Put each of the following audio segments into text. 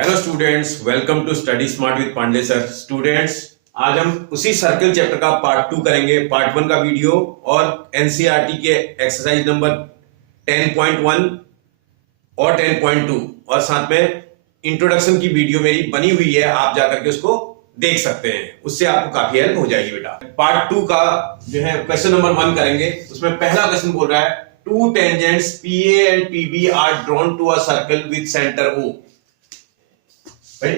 Hello students, welcome to study smart with Pandey sir. Students, आज हम उसी सर्कल चैप्टर का पार्ट 2 करेंगे। पार्ट 1 का वीडियो और एनसीईआरटी के एक्सरसाइज नंबर 10.1 और 10.2 और साथ में इंट्रोडक्शन की वीडियो मेरी बनी हुई है, आप जाकर के उसको देख सकते हैं, उससे आपको काफी हेल्प हो जाएगी बेटा। पार्ट 2 का जो है क्वेश्चन नंबर 1 करेंगे। उसमें पहला क्वेश्चन बोल रहा है two tangents PA and PB are drawn to a circle with centre O। भाई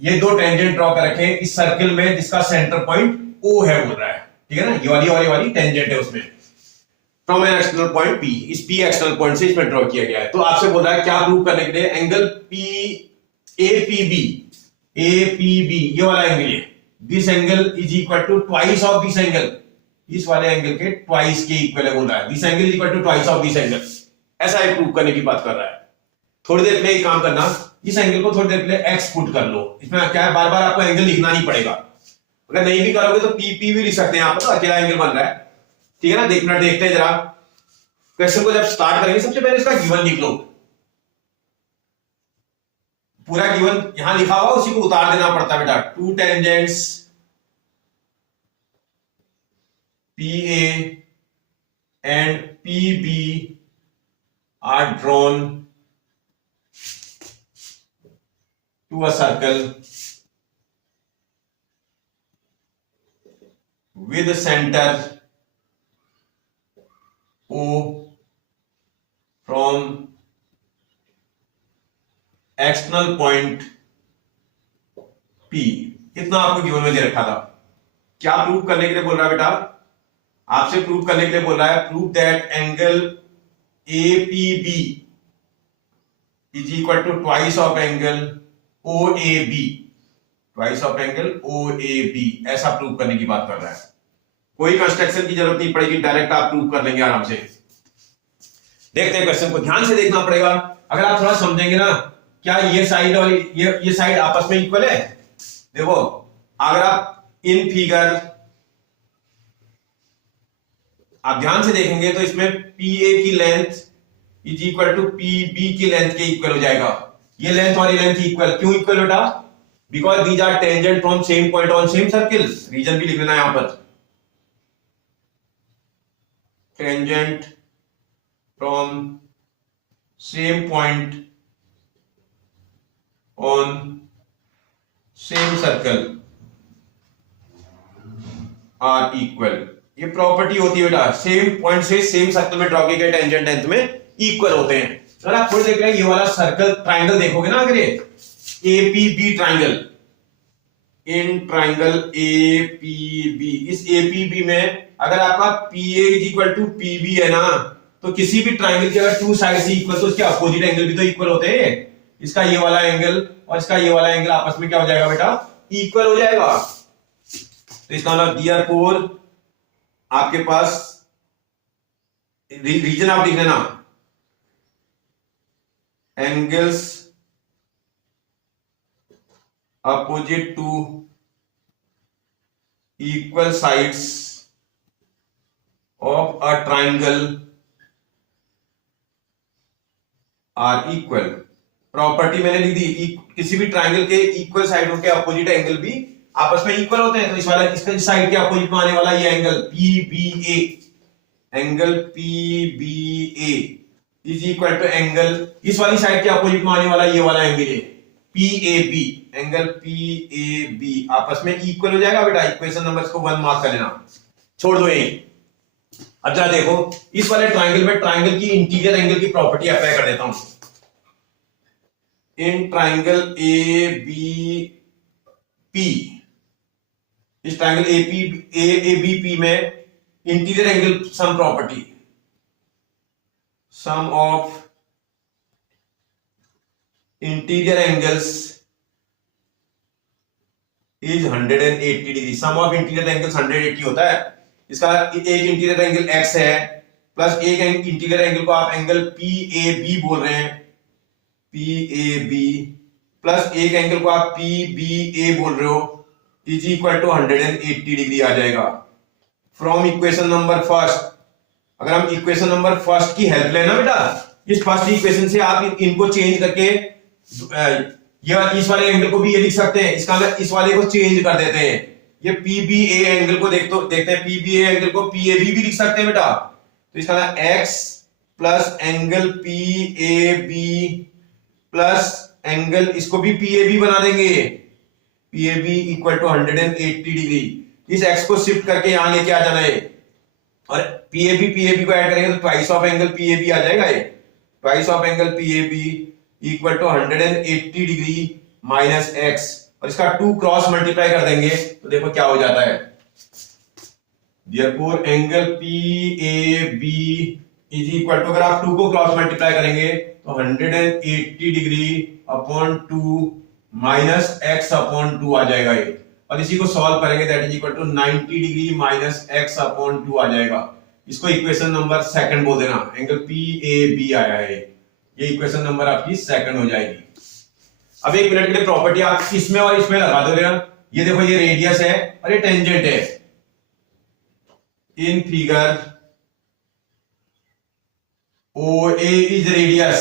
ये दो टेंजेंट ड्रॉ कर रखे हैं इस सर्कल में जिसका सेंटर पॉइंट O है बोल रहा है, ठीक है ना। ये वाली और ये वाली टेंजेंट है उसमें from an external point P, इस P एक्सटर्नल पॉइंट से इसमें ड्रॉ किया गया है। तो आपसे बोल रहा है क्या प्रूव करने के लिए, एंगल APB ये वाला एंगल है, this angle is equal to twice of this angle, इस वाले एंगल के ट्वाइस के इक्वल है बोल रहा है। This angle is equal to twice of this angle, ऐसा एक प्रूव करने की बात कर रहा है। थोड़ी देर में काम करना, इस एंगल को थोड़ी देर के लिए x पुट कर लो। इसमें क्या है, बार बार आपको एंगल लिखना नहीं पड़ेगा। अगर नहीं भी करोगे तो PP भी लिख सकते हैं, यहाँ पर तो अकेला एंगल बन रहा है, ठीक है ना। एक मिनट देखते हैं जरा क्वेश्चन को। जब स्टार्ट करेंगे सबसे पहले इसका गिवन लिख लो, पूरा गिवन यहां लिखा हुआ उसी को उतार देना पड़ता है बेटा। To tangents PA and PB are drawn to a circle with the center O from external point P। इतना आपको गिवन में दे रखा था। क्या प्रूव करने के लिए बोल रहा है बेटा, आपसे प्रूव करने के लिए बोल रहा है prove that angle APB is equal to twice of angle OAB, twice of angle OAB, ऐसा प्रूव करने की बात कर रहा है। कोई कंस्ट्रक्शन की जरूरत नहीं पड़ेगी, डायरेक्ट आप प्रूव कर लेंगे आराम से। देखते हैं क्वेश्चन को, ध्यान से देखना पड़ेगा। अगर आप थोड़ा समझेंगे ना, क्या ये साइड और ये साइड आपस में इक्वल है। देखो अगर आप इन फिगर आप ध्यान से देखेंगे तो इसमें PA की length is equal to PB की लेंथ के इक्वल हो जाएगा। ये लेंथ और ये लेंथ इक्वल, क्यों इक्वल बेटा, because these are tangent from same point on same circle. Reason भी लिख लेना यहां पर, tangent from same point on same circle are equal. ये प्रॉपर्टी होती है बेटा, सेम पॉइंट से सेम सर्कल में ड्रॉ किए गए टेंजेंट लेंथ में इक्वल होते हैं। अगर आप थोड़ी देख रहे हैं ये वाला सर्कल ट्राइंगल देखोगे ना, अगर ये APB triangle, in triangle APB, इस APB में अगर आपका PA is equal to PB है ना, तो किसी भी ट्राइंगल के अगर टू साइड से इक्वल तो उसके अपोजिट एंगल भी तो इक्वल होते हैं। इसका ये वाला एंगल और इसका ये वाला एंगल आपस में क्या हो जाएगा बेटा, इक्वल हो जाएगा। तो इसका मतलब देयरफॉर आपके पास रीजन आप लिख लेना, angles opposite to equal sides of a triangle are equal. Property मैंने लिख दी, किसी भी ट्राइंगल के इक्वल साइडों के अपोजिट एंगल भी आपस में इक्वल होते हैं। तो इस वाला इसका साइड के अपोजिट में आने वाला ये angle PBA, angle PBA is equal to angle, इस वाली साइड के अपोजिट में आने वाला ये वाला एंगल है PAB, एंगल PAB आपस में इक्वल हो जाएगा बेटा। इक्वेशन नंबर को 1 मार्क कर लेना, छोड़ दो यही। अब जरा देखो इस वाले ट्राइंगल में ट्राइंगल की इंटीरियर एंगल की प्रॉपर्टी अप्लाई कर देता हूं। इन ट्राइंगल ABP, इस ट्राइंगल ABP में interior angle sum property, sum of interior angles is 180 degree. Sum of interior angles 180 होता है। इसका एक इंटीरियर एंगल x है प्लस एक इंटीरियर एंगल को आप एंगल PAB बोल रहे हैं, PAB प्लस एक एंगल को आप PBA बोल रहे हो, इज इक्वल टू 180 डिग्री आ जाएगा। फ्रॉम इक्वेशन नंबर फर्स्ट, अगर हम इक्वेशन नंबर फर्स्ट की हेल्प लेना बेटा, इस फर्स्ट इक्वेशन से आप इनको चेंज करके ये इस वाले एंगल को भी ये लिख सकते हैं, इसका मतलब इस वाले को चेंज कर देते हैं, ये PBA एंगल को देखते हैं, PBA एंगल को PAB भी लिख सकते हैं बेटा। तो इसका मतलब x plus angle PAB plus angle इसको भी PAB बना देंगे, PAB इक्वल टू 180 डिग्री। इस x को शिफ्ट करके यहां लेके आ जाना है, और PAB को ऐड करेंगे तो ट्वाइस ऑफ एंगल PAB आ जाएगा, ये twice of angle PAB equal to 180 degree minus x, और इसका 2 क्रॉस मल्टीप्लाई कर देंगे तो देखो क्या हो जाता है। Therefore angle PAB is equal to, अगर आप 2 को क्रॉस मल्टीप्लाई करेंगे तो 180 degree upon 2 minus x upon 2 आ जाएगा ये, और इसी को सॉल्व करेंगे that is equal to 90 degree minus x upon 2 आ जाएगा। इसको इक्वेशन नंबर सेकंड बोल देना, एंगल PAB आया है, ये इक्वेशन नंबर आपकी सेकंड हो जाएगी। अब 1 मिनट के लिए प्रॉपर्टी आप इसमें और इसमें लगा दो यार। ये देखो ये रेडियस है और ये टेंजेंट है। In figure OA is radius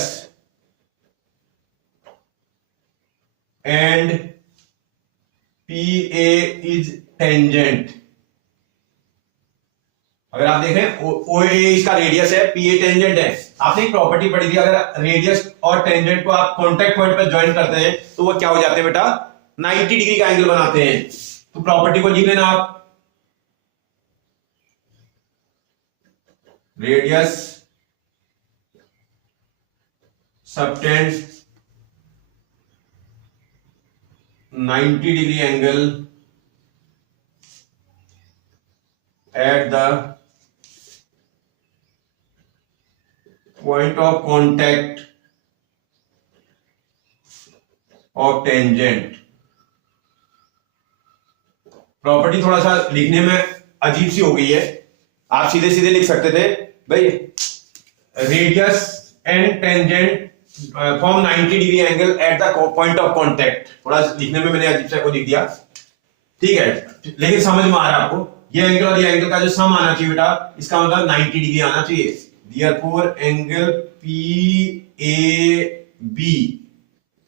and PA is tangent। अगर आप देखें OA इसका रेडियस है, PA टेंजेंट है। आपने एक प्रॉपर्टी पढ़ी थी, अगर रेडियस और टेंजेंट को आप कॉन्टेक्ट पॉइंट पर ज्वाइन करते हैं तो वो क्या हो जाते हैं बेटा, 90 डिग्री का एंगल बनाते हैं। तो प्रॉपर्टी को लिख लेना आप, radius subtend 90 degree angle at the point of contact of tangent। Property थोड़ा सा लिखने में अजीब सी हो गई है, आप सीधे सीधे लिख सकते थे भाई, radius and tangent form 90 degree angle at the point of contact. थोड़ा लिखने में मैंने अजीब सा को लिख दिया, ठीक है, लेकिन समझ में आ रहा है आपको। ये एंगल और ये एंगल का जो सम आना चाहिए बेटा, इसका मतलब 90 डिग्री आना चाहिए। Therefore angle PAB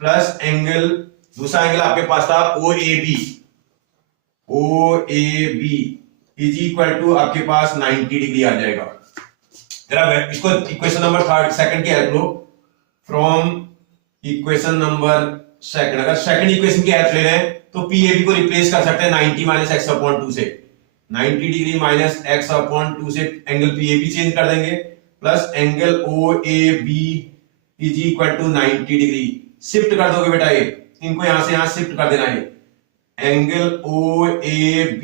plus angle, दूसरा एंगल आपके पास था OAB इज इक्वल टू आपके पास 90 डिग्री आ जाएगा। जरा इसको इक्वेशन नंबर थर्ड सेकंड की help low, from equation number second. अगर सेकंड इक्वेशन की हेल्प ले रहे हैं तो PAB को रिप्लेस कर सकते हैं 90 माइनस x अपॉन 2 से, 90 डिग्री माइनस x अपॉन 2 से एंगल PAB चेंज कर देंगे, plus angle OAB is equal to 90 degree. Shift कर दोगे बेटा, ये इनको यहां से यहां शिफ्ट कर देना है। Angle OAB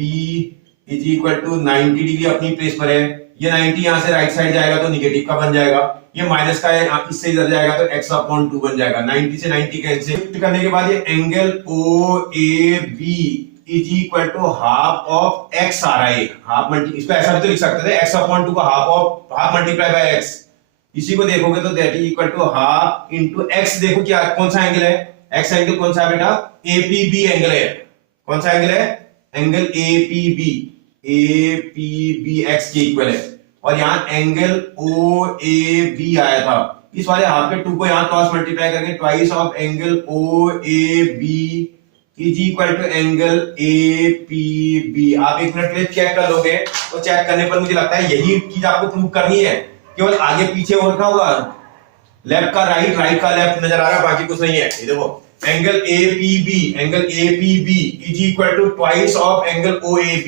is equal to 90 degree अपनी प्लेस पर है, ये 90 यहां से राइट साइड जाएगा तो निगेटिव का बन जाएगा, ये माइनस का है इससे इधर जाएगा तो x अपॉन 2 बन जाएगा। 90 से 90 कैंसिल, शिफ्ट करने के बाद ये angle OAB is equal to half of x आ रहा है, हाफ मल्टी, इसको ऐसा भी तो लिख सकते थे, x अपॉन 2 को हाफ मल्टीप्लाई बाय x, इसी को देखोगे तो that is equal to half into x। देखो क्या कौन सा एंगल है, x एंगल कौन सा है बेटा, APB एंगल है। कौन सा एंगल है, एंगल APB x के इक्वल है, और यहां एंगल OAB आया था, इस वाले हाफ के 2 को यहां क्रॉस मल्टीप्लाई करके twice of angle OAB is equal to angle APB। आप एक मिनट के लिए चेक कर लोगे, तो चेक करने पर मुझे लगता है यही चीज आपको प्रूव करनी है, केवल आगे पीछे और रखा होगा, लेफ्ट का राइट, राइट का लेफ्ट नजर आ रहा है, बाकी कुछ नहीं है। ये देखो angle APB is equal to twice of angle OAB,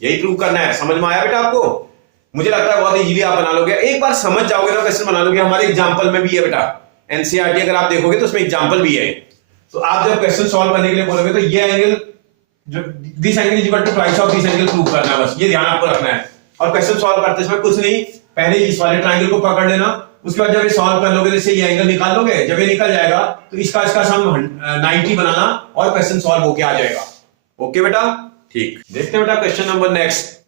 यही प्रूव करना है। समझ में आया बेटा आपको? मुझे लगता है बहुत इजीली आप बना लोगे, एक बार समझ जाओगे तो कैसे बना लोगे। हमारे एग्जांपल में भी है बेटा, एनसीईआरटी अगर आप देखोगे तो उसमें एग्जांपल भी है। तो आप जब क्वेश्चन सॉल्व करने के लिए बोलोगे तो ये एंगल जो this angle is equal to twice of this angle prove करना है, बस ये ध्यान आपको रखना है। और क्वेश्चन सॉल्व करते समय कुछ नहीं, पहले इस वाले ट्रायंगल को पकड़ लेना, उसके बाद जब ये सॉल्व कर लोगे जैसे ये एंगल निकाल लोगे, जब ये निकल जाएगा तो इसका सम 90 बनाना और क्वेश्चन सॉल्व होके आ जाएगा। ओके बेटा, ठीक। देखते हैं बेटा क्वेश्चन नंबर नेक्स्ट।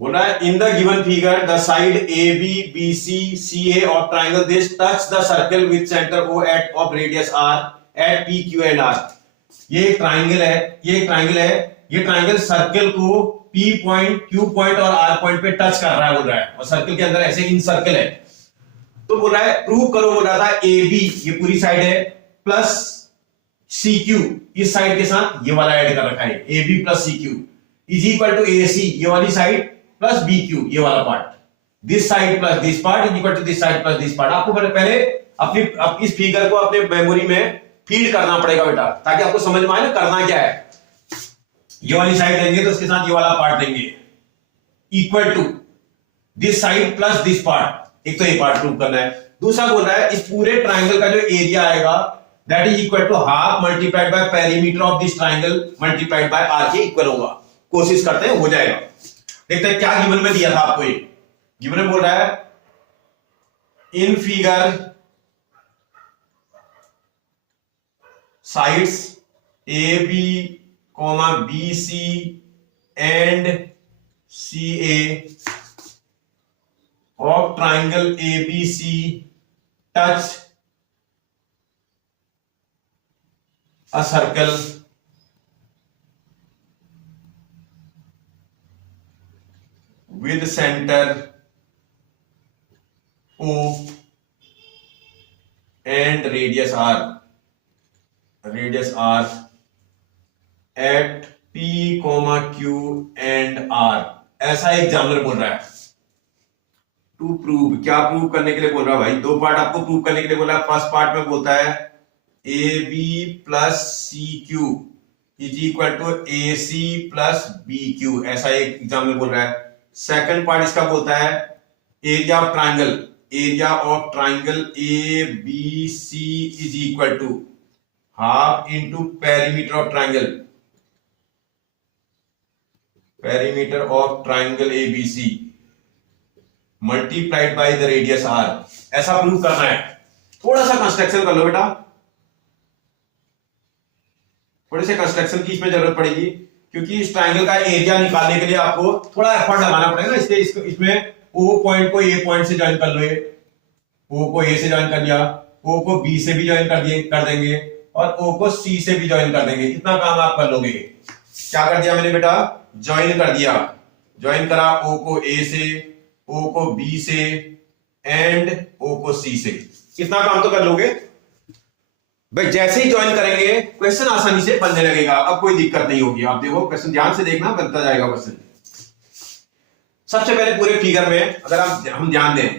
बोल रहा है in the given figure the side AB BC CA of triangle this touch the circle with centre O at of radius R at P Q and R। ये एक ट्रायंगल है, ये triangle circle को P point, Q point और R point पे touch कर रहा है बोल रहा है, और सर्कल के अंदर ऐसे इन सर्कल है। तो बोल रहा है प्रूव करो, बोल रहा था AB ये पूरी साइड है प्लस सी क्यू इस साइड के साथ ये वाला ऐड कर रखा है, A B plus C Q is equal to A C ये वाली साइड प्लस बी क्यू ये वाला part, this side plus this part is equal to this side plus this part. आपको पहले अपनी इस फिगर को अपने मेमोरी में फीड करना पड़ेगा बेटा, ताकि आपको समझ में आए ना करना क्या है। ये वाली साइड लेंगे तो उसके साथ ये वाला पार्ट लेंगे, equal to this side plus this part. एक तो ये पार्ट प्रूव करना है। दूसरा बोल रहा है इस पूरे ट्राइंगल का जो एरिया आएगा that is equal to half multiplied by perimeter of this triangle multiplied by R के इक्वल होगा। कोशिश करते हैं हो जाएगा। देखते हैं क्या गिवन में दिया था आपको। ये गिवन में बोल रहा है in figure sides A B comma B C and C A of triangle ABC touch a circle with center O and radius R at P, Q and R। ऐसा एग्जामिनर बोल रहा है। टू प्रूव, क्या prove करने के लिए बोल रहा है भाई? दो पार्ट आपको प्रूव करने के लिए बोला है। फर्स्ट पार्ट में बोलता है A B plus C Q is equal to A C plus B Q, ऐसा एक एग्जाम में बोल रहा है। सेकंड पार्ट इसका बोलता है area of triangle A B C is equal to half into perimeter of triangle A B C multiplied by the radius R. ऐसा प्रूव करना है। थोड़ा सा कंस्ट्रक्शन कर लो बेटा, थोड़े से कंस्ट्रक्शन की इसमें जरूरत पड़ेगी, क्योंकि इस ट्राइंगल का एरिया निकालने के लिए आपको थोड़ा एफर्ट लगाना पड़ेगा। इसलिए इसमें ओ पॉइंट को ए पॉइंट से ज्वाइन कर लो, ओ को ए से ज्वाइन कर लिया, ओ को बी से भी ज्वाइन कर देंगे और ओ को सी से भी ज्वाइन कर देंगे। इतना काम आप कर लोगे। क्या कर दिया मैंने बेटा? ज्वाइन कर दिया। ज्वाइन करा ओ को ए से, ओ को बी से एंड ओ को सी से। इतना काम तो कर लोगे भाई। जैसे ही ज्वाइन करेंगे क्वेश्चन आसानी से बनने लगेगा। अब कोई दिक्कत नहीं होगी। आप देखो क्वेश्चन ध्यान से देखना, बनता जाएगा क्वेश्चन। सबसे पहले पूरे फिगर में अगर हम ध्यान दें,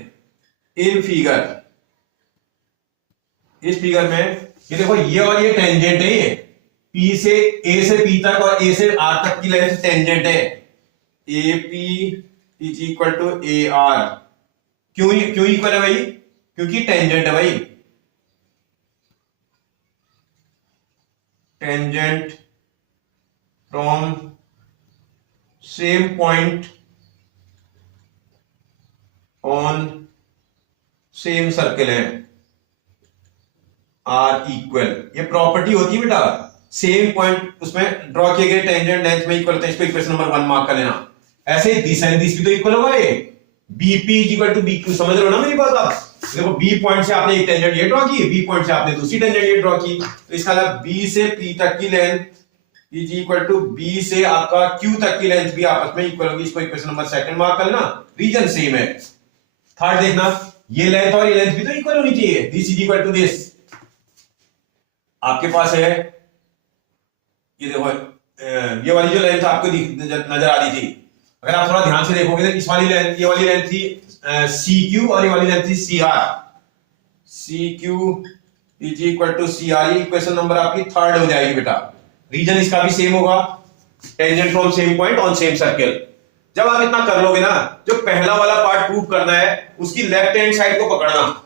इन फिगर, इस फिगर में ये देखो ये और ये टेंजेंट है। ये पी से ए से पी तक और ए से आर तक की लेंथ टेंजेंट है। A P is equal to A R. क्यों इक्वल है भाई? क्योंकि टेंजेंट है भाई। Tangent from same point on same circle है, आर इक्वल। ये प्रॉपर्टी होती है बेटा। सेम पॉइंट उसमें ड्रॉ किए गए टेंजेंट लेंथ में इक्वल होता है। इसको इक्वेशन नंबर 1 मार्क कर लेना। ऐसे दिस एंड दिस भी तो इक्वल होगा। ये BP is equal to BQ. समझ रहे हो ना मेरी बात आप? देखो बी पॉइंट से आपने एक टेंजेंट ये ड्रॉ की, बी पॉइंट से आपने दूसरी टेंजेंट ये ड्रॉ की, तो इसका मतलब बी से पी तक की length is equal to B से आपका क्यू तक की लेंथ भी आपस में इक्वल होगी। इसको इक्वेशन नंबर 2 मार्क कर लेना। रीजन सेम है। थर्ड देखना, ये लेंथ और ये लेंथ भी तो इक्वल होनी चाहिए। This is equal to this. आपके पास है ये देखो, ये वाली जो लेंथ आपको नजर आ रही थी, अगर आप थोड़ा ध्यान से देखोगे तो इस वाली लेंथ, ये वाली लेंथ थी सी क्यू और ये वाली लेंथ थी C R. C Q is equal to C R. ये इक्वेशन नंबर आपकी 3 हो जाएगी बेटा। रीजन इसका भी सेम होगा। Tangent from same point on same circle. जब आप इतना कर लोगे ना, जो पहला वाला पार्ट प्रूव करना है उसकी लेफ्ट हैंड साइड को पकड़ना।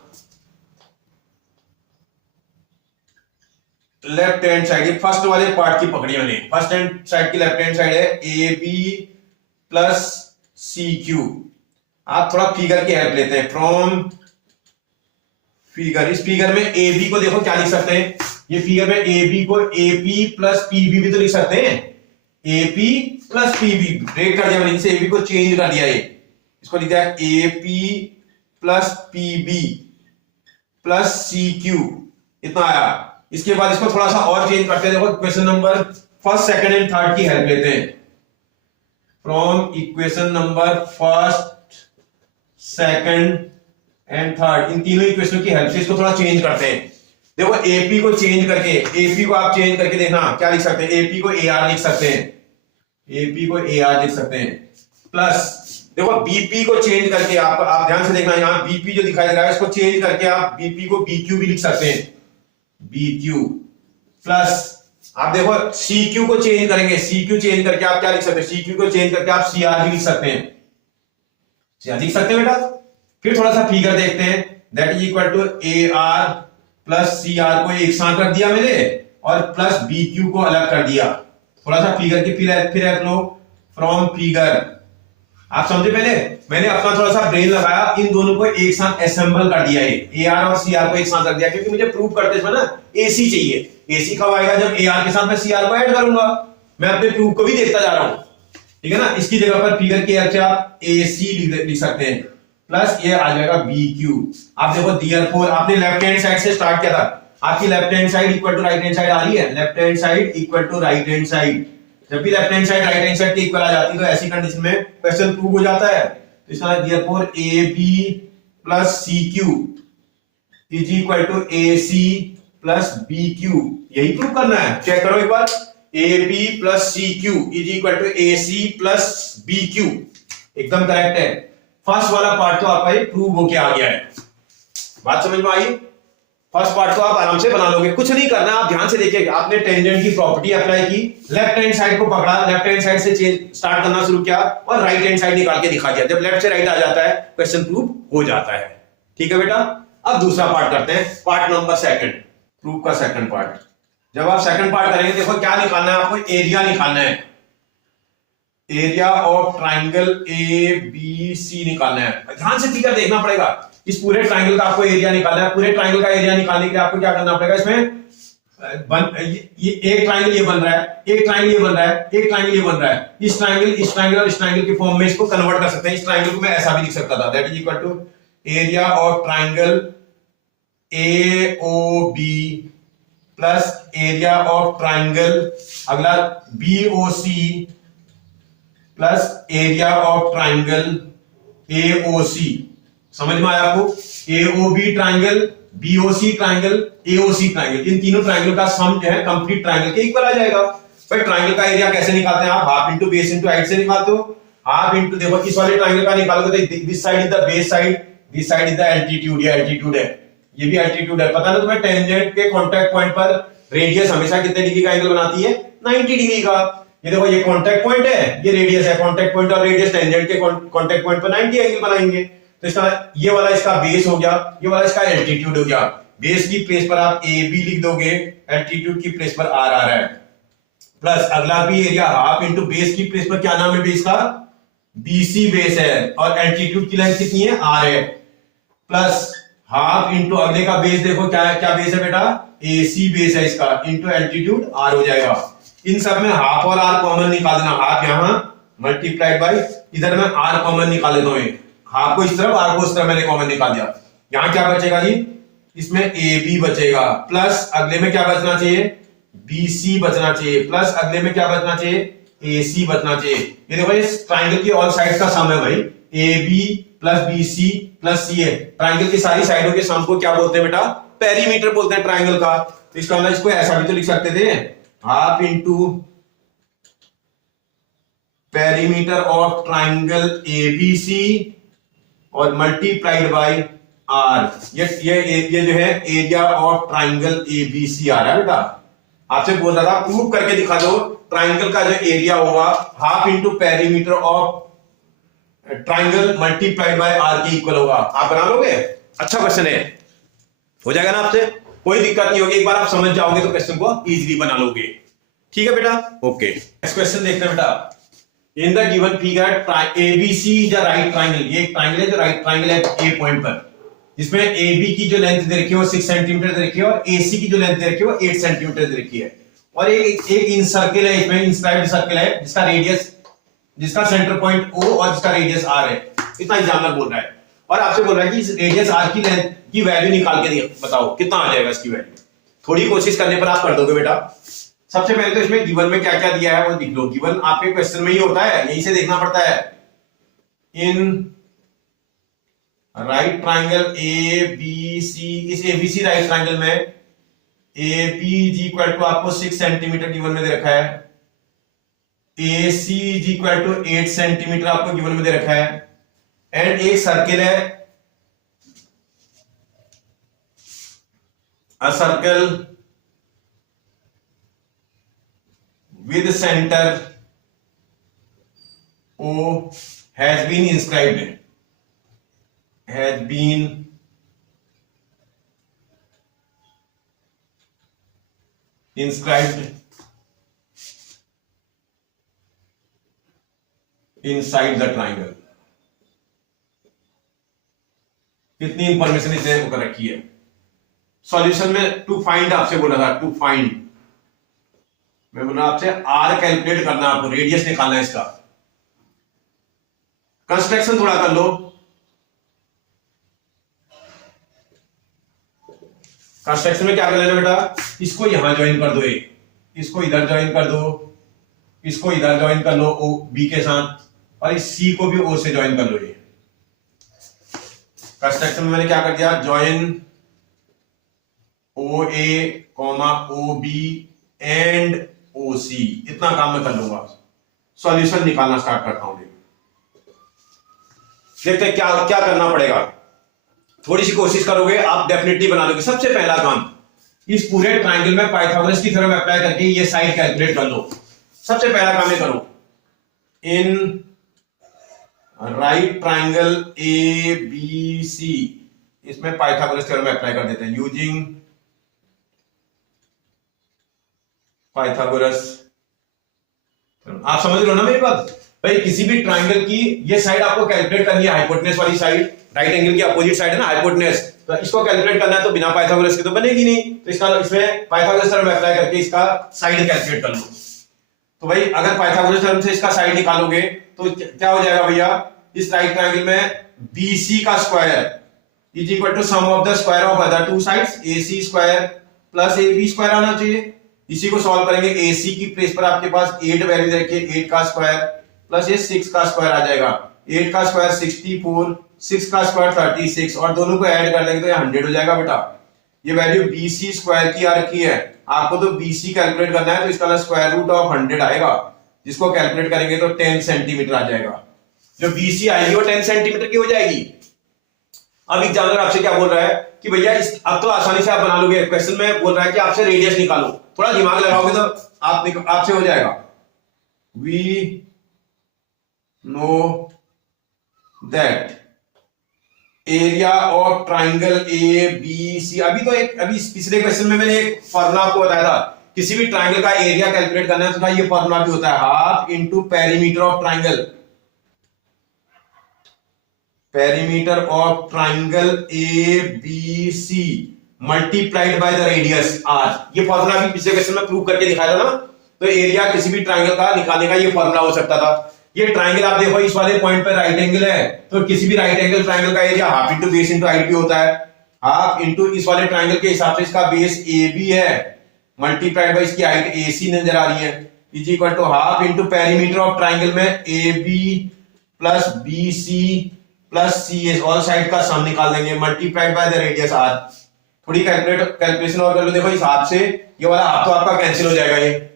लेफ्ट हैंड साइड फर्स्ट वाले पार्ट की पकड़ी मैंने। फर्स्ट हैंड साइड की लेफ्ट हैंड साइड है A B plus C Q. आप थोड़ा फिगर की हेल्प लेते हैं। फ्रॉम फिगर, इस फिगर में ए बी को देखो क्या लिख सकते हैं। ये फिगर में ए बी को A P plus P B भी तो लिख सकते हैं। A P plus P B break कर दिया मैंने, इसे ए बी को चेंज कर दिया। ये इसको लिख दिया A P plus P B plus C Q. इतना आया। इसके बाद इसको थोड़ा सा और चेंज करते हैं। देखो क्वेश्चन नंबर 1, 2 एंड 3 की हेल्प लेते हैं। फ्रॉम इक्वेशन नंबर 1, 2 एंड 3, इन तीनों इक्वेशनों की हेल्प से इसको थोड़ा चेंज करते हैं। देखो एपी को चेंज करके, एपी को आप चेंज करके देखना क्या लिख सकते हैं, एपी को ए आर लिख सकते हैं, एपी को ए आर लिख सकते हैं, प्लस देखो बीपी को चेंज करके आप ध्यान से देखना, यहां बीपी जो दिखाई दे रहा है इसको चेंज करके आप बीपी को बीक्यू भी लिख सकते हैं, बीक्यू, प्लस आप देखो सीक्यू को चेंज करेंगे, सीक्यू चेंज करके आप क्या लिख सकते हैं, सीक्यू को चेंज करके आप सीआर भी लिख सकते हैं, सीआर लिख सकते हैं बेटा। फिर थोड़ा सा फिगर देखते हैं, that is equal to A R plus C R को एक साथ रख दिया मैंने और प्लस बी क्यू को अलग कर दिया। थोड़ा सा फिगर की फिर लो फ्रॉम फिगर, आप समझे, पहले मैंने अपना थोड़ा सा ब्रेन लगाया, इन दोनों को एक साथ असेंबल कर दिया, ए आर और सी आर को एक साथ रख दिया, क्योंकि मुझे प्रूव करते समय ना एसी चाहिए, एसी कब आएगा जब ए आर के साथ मैं सी आर को ऐड करूंगा, मैं अपने प्रूफ को भी देखता जा रहा हूं, ठीक है ना। इसकी जगह पर फिगर के हेल्प से आप ए सी लिख सकते हैं, प्लस ये आ जाएगा बी क्यू। आप देखो देयरफॉर आपने लेफ्ट हैंड साइड से स्टार्ट किया था, आपकी left hand side equal to right hand side आ रही है, left hand side equal to right hand side, जब भी left hand side right hand side के इक्वल आ जाती है तो ऐसी कंडीशन में क्वेश्चन प्रूव हो जाता है। तो इसका therefore A B plus C Q is equal to A C plus B Q, यही प्रूव करना है। चेक करो एक बार, A B plus C Q is equal to A C plus B Q, एकदम करेक्ट है। फर्स्ट वाला part तो आपका ये प्रूव होके आ गया है, बात समझ में आई। फर्स्ट पार्ट तो आप आराम से बना लोगे, कुछ नहीं करना, आप ध्यान से देखिए, आपने टेंजेंट की प्रॉपर्टी अप्लाई की, लेफ्ट हैंड साइड को पकड़ा, लेफ्ट हैंड साइड से स्टार्ट करना शुरू किया और राइट हैंड साइड निकाल के दिखा दिया, जब लेफ्ट से राइट आ जाता है क्वेश्चन प्रूव हो जाता है, ठीक है बेटा। अब दूसरा पार्ट करते हैं, पार्ट नंबर सेकंड, प्रूफ का सेकंड पार्ट। जब आप सेकंड पार्ट करेंगे, देखो क्या निकालना है आपको, एरिया निकालना है, area of triangle A B C निकालना है। ध्यान से फिगर देखना पड़ेगा, इस पूरे ट्राइंगल का आपको एरिया निकालना है। पूरे ट्राइंगल का एरिया निकालने के लिए आपको क्या करना पड़ेगा, इसमें ये एक ट्राइंगल ये बन रहा है, एक ट्राइंगल ये बन रहा है, एक ट्राइंगल ये बन रहा है, इस ट्राइंगल और इस ट्राइंगल के फॉर्म में इसको कन्वर्ट कर सकते हैं। इस ट्राइंगल को मैं ऐसा भी लिख सकता था, that is equal to area of triangle A O B plus area of triangle अगला B O C plus area of triangle AOC. समझ में आया आपको, AOB triangle, BOC triangle, AOC triangle, इन तीनों ट्राइंगल का सम जो है कंप्लीट ट्राइंगल के इक्वल आ जाएगा। भाई ट्राइंगल का एरिया कैसे निकालते हैं आप, half into base into height से निकालते हो। हाफ इंटू, देखो इस वाले ट्राइंगल का निकालोगे तो this side is the base side, this side is the altitude, ये एल्टीट्यूड है, ये भी एल्टीट्यूड है। पता ना तुम्हें, टेंजेंट के कांटेक्ट पॉइंट पर रेडियस हमेशा कितने डिग्री का एंगल बनाती है, 90 डिग्री का। ये देखो ये कांटेक्ट पॉइंट है, ये रेडियस है, कांटेक्ट पॉइंट और रेडियस टेंजेंट के कांटेक्ट पॉइंट पर 90 एंगल बनाएंगे। तो इसका ये वाला इसका बेस हो गया, ये वाला इसका एल्टीट्यूड हो गया। बेस की प्लेस पर आप ए बी लिख दोगे, एल्टीट्यूड की प्लेस पर आर आ रहा है, प्लस अगला भी एरिया हाफ इंटू बेस की प्लेस पर क्या नाम है बेस का, बीसी बेस है, और एल्टीट्यूड की लेंथ कितनी है, आर है, प्लस हाफ इंटू अगले का बेस, देखो क्या है, क्या बेस है बेटा, एसी बेस है इसका, इंटू एल्टीट्यूड आर हो जाएगा। इन सब में हाफ और आर कॉमन निकाल देना, हाफ यहां मल्टीप्लाइड बाय इधर में आर कॉमन निकाल देता हूं, हाफ को इस तरफ आर को इस तरफ मैंने कॉमन निकाल दिया। यहां क्या बचेगा जी, इसमें ए बी बचेगा, प्लस अगले में क्या बचना चाहिए, बी सी बचना चाहिए, प्लस अगले में क्या बचना चाहिए, ए सी बचना चाहिए। ये देखो इस ट्राइंगल की ऑल साइड्स का सम है भाई, A B plus B C plus C है। ट्राइंगल की सारी साइडों के सम को क्या बोलते हैं बेटा, पेरीमीटर बोलते हैं ट्राइंगल का। तो इसका मतलब इसको ऐसा भी तो लिख सकते थे, half into perimeter of triangle ABC और मल्टीप्लाइड बाय आर। ये जो है एरिया ऑफ ट्राइंगल एबीसी आ रहा है बेटा। आपसे बोल रहा था प्रूव करके दिखा दो, ट्राइंगल का जो एरिया होगा half into perimeter of triangle multiplied by R के इक्वल होगा। आप बना लोगे, अच्छा क्वेश्चन है, हो जाएगा ना आपसे, कोई दिक्कत नहीं होगी, एक बार आप समझ जाओगे तो क्वेश्चन को इजीली बना लोगे, ठीक है बेटा। ओके, नेक्स्ट क्वेश्चन देखते हैं बेटा। इन the given figure ABC is a right triangle, ये एक ट्राइंगल है जो राइट ट्राइंगल है ए पॉइंट पर, जिसमें AB की जो लेंथ दे रखी है वो 6 सेंटीमीटर दे रखी है और AC की जो लेंथ दे रखी है वो 8 सेंटीमीटर दे रखी है, और एक इन सर्किल है, इसमें इंस्क्राइब्ड सर्किल है जिसका रेडियस, जिसका सेंटर पॉइंट O और जिसका रेडियस R है। इतना एग्जामिनर बोल रहा है और आपसे बोल रहा है कि इस रेडियस R की लेंथ की वैल्यू निकाल के बताओ कितना आ जाएगा इसकी वैल्यू। थोड़ी कोशिश करने पर आप कर दोगे बेटा। सबसे पहले तो इसमें गिवन में क्या क्या दिया है वो लिख लो। गिवन आपके क्वेश्चन में ही होता है, यहीं से देखना पड़ता है। In right triangle A B C, इस एबीसी राइट ट्राइंगल में A B is equal to आपको 6 सेंटीमीटर गिवन में दे रखा है, A C is equal to 8 centimetre आपको गिवन में दे रखा है, एंड एक सर्किल है, a circle with centre O has been inscribed inside the triangle। कितनी इंफॉर्मेशन इसने कर रखी है। सॉल्यूशन में टू फाइंड आपसे बोला था, टू फाइंड मैं बोला आपसे आर कैलकुलेट करना, आपको रेडियस निकालना है इसका। कंस्ट्रक्शन थोड़ा कर लो, कंस्ट्रक्शन में क्या कर लेना बेटा, इसको यहां ज्वाइन कर दो, इसको इधर ज्वाइन कर दो, इसको इधर ज्वाइन कर लो ओ बी के साथ, और इस सी को भी ओ से ज्वाइन कर लो। ये कंस्ट्रक्शन में मैंने क्या कर दिया, join O A comma O B and O C, इतना काम मैं कर लूंगा। सॉल्यूशन निकालना स्टार्ट करता हूं, देखते हैं क्या क्या करना पड़ेगा। थोड़ी सी कोशिश करोगे आप डेफिनेटली बना लोगे। सबसे पहला काम, इस पूरे ट्रायंगल में पाइथागोरस की थ्योरम अप्लाई करके ये साइड कैलकुलेट कर लो। सबसे पहला काम ये करो, in right triangle A B C, इसमें पाइथागोरस थ्योरम अप्लाई कर देते हैं यूजिंग पाइथागोरस। आप समझ लो ना मेरी बात भाई, किसी भी ट्रायंगल की ये साइड आपको कैलकुलेट करनी है, हाइपोटेनस वाली साइड, राइट एंगल की अपोजिट साइड है ना हाइपोटेनस, तो इसको कैलकुलेट करना है, तो बिना पाइथागोरस के तो बनेगी नहीं, तो इसका इसमें पाइथागोरस थ्योरम अप्लाई करके इसका साइड कैलकुलेट कर लो। तो भाई अगर पाइथागोरस थ्योरम से इसका साइड निकालोगे तो क्या हो जाएगा भैया, इस राइट ट्रायंगल में बीसी का square is equal to sum of the square of other two sides, AC square plus AB square आना चाहिए। इसी को सॉल्व करेंगे, एसी की प्लेस पर आपके पास 8 वैल्यू रखिए, 8 का स्क्वायर प्लस ये 6 का स्क्वायर आ जाएगा, 8 का स्क्वायर 64, 6 का स्क्वायर 36, और दोनों को ऐड कर देंगे तो ये 100 हो जाएगा बेटा। ये वैल्यू बीसी स्क्वायर की आ रखी है, आपको तो बीसी कैलकुलेट करना है, तो इसका स्क्वायर रूट ऑफ 100 आएगा, जिसको कैलकुलेट करेंगे तो 10 सेंटीमीटर आ जाएगा। जो बीसी आएगी वो 10 सेंटीमीटर की हो जाएगी। अब एग्जामिनर आपसे क्या बोल रहा है कि भैया अब तो आसानी से आप बना लोगे, क्वेश्चन में बोल रहा है कि आपसे रेडियस निकालो, थोड़ा दिमाग लगाओगे तो आपसे हो जाएगा। We know that area of triangle A B C, अभी पिछले क्वेश्चन में मैंने एक फॉर्मूला आपको बताया था, किसी भी ट्राइंगल का एरिया कैलकुलेट करना है तो ये फॉर्मूला भी होता है, half into perimeter of triangle, perimeter of triangle A B C multiplied by the radius R. ये फॉर्मूला भी पिछले क्वेश्चन में प्रूव करके दिखाया था ना, तो एरिया किसी भी ट्राइंगल का निकालने का ये फॉर्मूला हो सकता था। ये ट्राइंगल आप देखो इस वाले पॉइंट पर राइट एंगल है, तो किसी भी राइट एंगल ट्राइंगल का area half into base into height भी होता है, हाफ इंटू इस वाले ट्राइंगल के हिसाब से इसका बेस ए बी है मल्टीप्लाइड बाय इसकी हाइट ए सी नजर आ रही है, is equal to half into perimeter of triangle में A B plus B C plus C S, all side का सम निकाल देंगे multiplied by the radius R. थोड़ी कैलकुलेशन और कर लो, देखो हिसाब से ये वाला हाफ तो आपका कैंसिल हो जाएगा। ये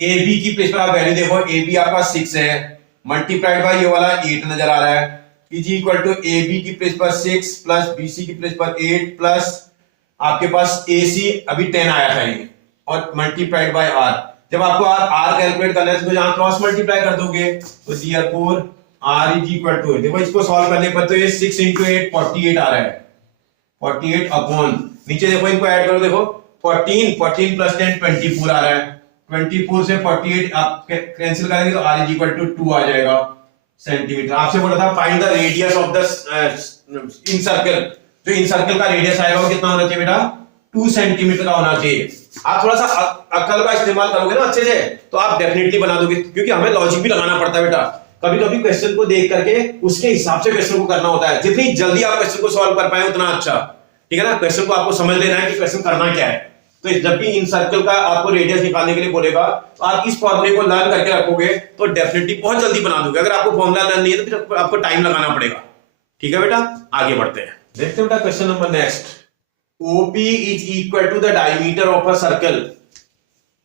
ए बी की प्लेस पर आप वैल्यू देखो, ए बी आपका 6 है मल्टीप्लाइड बाय ये वाला 8 नजर आ रहा है, is equal to A B की प्लेस पर 6 प्लस बी सी की प्लेस पर 8 प्लस आपके पास ए सी अभी 10 आया था ये, और मल्टीप्लाइड बाय आर। जब आपको आर कैलकुलेट करना है तो यहां क्रॉस मल्टीप्लाई कर दोगे, तो therefore R is equal to, देखो इसको सॉल्व करने पर तो ये 6 इंटू 8 48 आ रहा है, 48 अपॉन नीचे देखो इनको ऐड करो, देखो 14 प्लस 10 24 आ रहा है, 24 से 48 आप कैंसिल करेंगे तो r इज इक्वल टू 2 आ जाएगा सेंटीमीटर। आपसे बोला था find the radius of the in circle, जो इन सर्कल का रेडियस आएगा वो कितना होना चाहिए बेटा, 2 सेंटीमीटर का होना चाहिए। आप थोड़ा सा अक्ल का इस्तेमाल करोगे ना अच्छे से तो आप डेफिनेटली बना दोगे, क्योंकि हमें लॉजिक भी लगाना पड़ता है बेटा, कभी कभी क्वेश्चन को देख करके उसके हिसाब से क्वेश्चन को करना होता है, जितनी जल्दी आप क्वेश्चन को सॉल्व कर पाए उतना अच्छा, ठीक है ना। क्वेश्चन को आपको समझ लेना है कि क्वेश्चन करना क्या है, तो जब भी इन सर्कल का आपको रेडियस निकालने के लिए बोलेगा तो आप इस फॉर्मूले को लर्न करके रखोगे तो डेफिनेटली बहुत जल्दी बना दोगे। अगर आपको फॉर्मूला लर्न नहीं है तो फिर आपको टाइम लगाना पड़ेगा, ठीक है बेटा। आगे बढ़ते हैं, देखते हैं बेटा question number next. OP is equal to the diameter of a circle.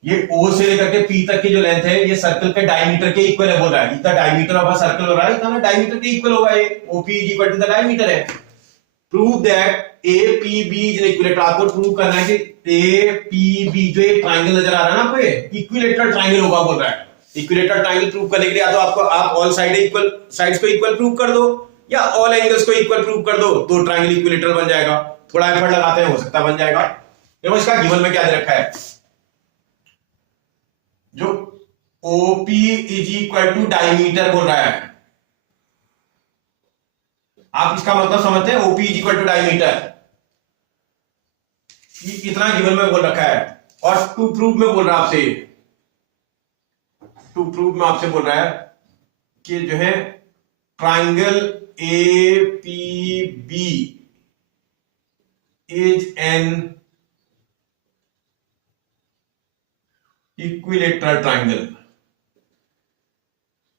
ये O से लेकर के P तक की जो लेंथ है ये सर्कल के डायमीटर के इक्वल है बोल रहा है। इतना डायमीटर ऑफ अ सर्कल हो रहा है, इतना डायमीटर के इक्वल होगा ये। OP is equal to the diameter है। Prove that APB is equilateral. आपको प्रूव करना है कि APB जो ये ट्रायंगल नजर आ रहा है ना आपको, ये इक्विलेटरल ट्रायंगल होगा बोल रहा है। इक्विलेटरल ट्रायंगल प्रूव करने के लिए या तो आपको आप ऑल साइड इक्वल साइड्स को इक्वल प्रूव कर दो या ऑल एंगल्स को इक्वल प्रूव कर दो, तो ट्रायंगल इक्विलेटरल बन जाएगा। थोड़ा एफर्ट लगाते हैं, हो सकता है बन जाएगा। देखो इसका गिवन में क्या दे रखा है, जो OP is equal to diameter बोल रहा है। आप इसका मतलब समझते हैं, OP is equal to diameter, इतना गिवन में बोल रखा है। और टू प्रूव में बोल रहा है आपसे, टू प्रूव में आपसे बोल रहा है कि जो है triangle APB is an equilateral triangle.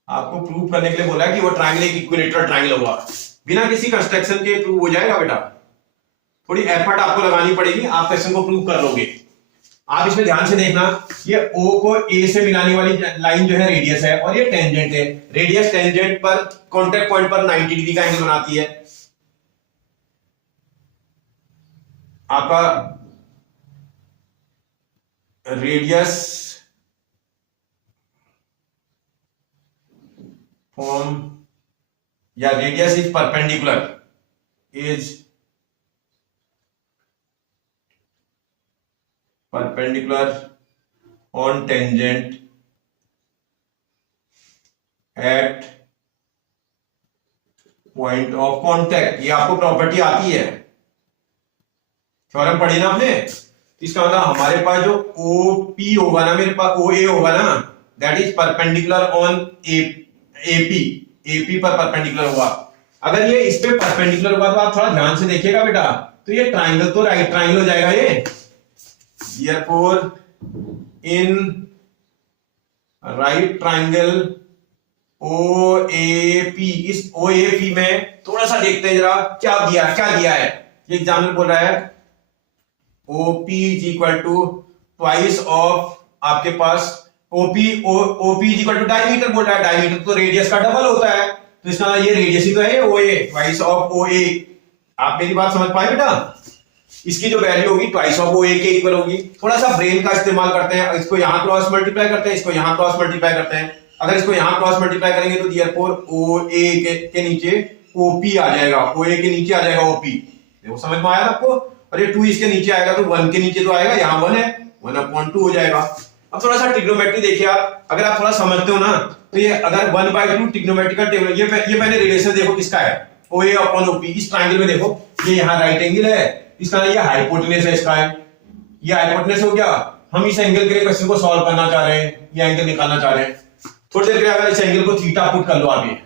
आपको प्रूव करने के लिए बोला है कि वो ट्रायंगल एक इक्विलेटरल ट्रायंगल होगा। बिना किसी कंस्ट्रक्शन के प्रूव हो जाएगा बेटा, थोड़ी एफर्ट आपको लगानी पड़ेगी, आप क्वेश्चन को प्रूव कर लोगे। आप इसमें ध्यान से देखना, ये O को A से मिलाने वाली लाइन जो है रेडियस है और ये टेंजेंट है। रेडियस टेंजेंट पर कॉन्टेक्ट पॉइंट पर 90 डिग्री का एंगल बनाती है। आपका रेडियस फॉर्म या radius is perpendicular on tangent at point of contact। ये आपको प्रॉपर्टी आती है, थ्योरम पढ़ी ना आपने। इसका मतलब हमारे पास जो OP होगा ना, मेरे पास OA होगा ना, that is perpendicular on AP पर परपेंडिकुलर होगा। अगर ये इस पे परपेंडिकुलर होगा तो आप थोड़ा ध्यान से देखिएगा बेटा, तो ये ट्राइंगल तो राइट ट्राइंगल हो जाएगा ये। Therefore, in right triangle OAP, इस OAP में थोड़ा सा देखते हैं जरा क्या दिया है। ये एग्जाम्पल बोल रहा है OP is equal to twice of आपके पास OP is equal to diameter बोल रहा है। डायमीटर तो रेडियस का डबल होता है, तो इसका ये रेडियस ही तो है OA, ट्वाइस ऑफ OA। आप मेरी बात समझ पाए बेटा? इसकी जो वैल्यू होगी ट्वाइस ऑफ OA के इक्वल होगी। थोड़ा सा ब्रेन का इस्तेमाल करते हैं, इसको यहां क्रॉस मल्टीप्लाई करते हैं, इसको यहां क्रॉस मल्टीप्लाई करते हैं। अगर इसको यहां क्रॉस मल्टीप्लाई करेंगे तो therefore OA के नीचे OP आ जाएगा, OA के नीचे आ जाएगा OP। देखो समझ में आया आपको? और ये 2 इसके नीचे आएगा तो 1 के नीचे तो आएगा, यहाँ 1 है, 1/2 हो जाएगा। अब थोड़ा सा ट्रिग्नोमेट्री देखिए आप, अगर आप थोड़ा समझते हो ना तो ये अगर 1/2 ट्रिग्नोमेट्रिकल टेबल, ये पहले रिलेशन देखो किसका है, OA अपॉन OP। इस ट्रायंगल में देखो ये यहाँ राइट एंगल है, इसका ये हाइपोटेनस है, इसका है ये हाइपोटेनस हो गया। हम इस एंगल के लिए क्वेश्चन को सॉल्व करना चाह रहे हैं, ये एंगल निकालना चाह रहे हैं। थोड़ी देर के लिए अगर इस एंगल को थीटा पुट कर लो आप, ये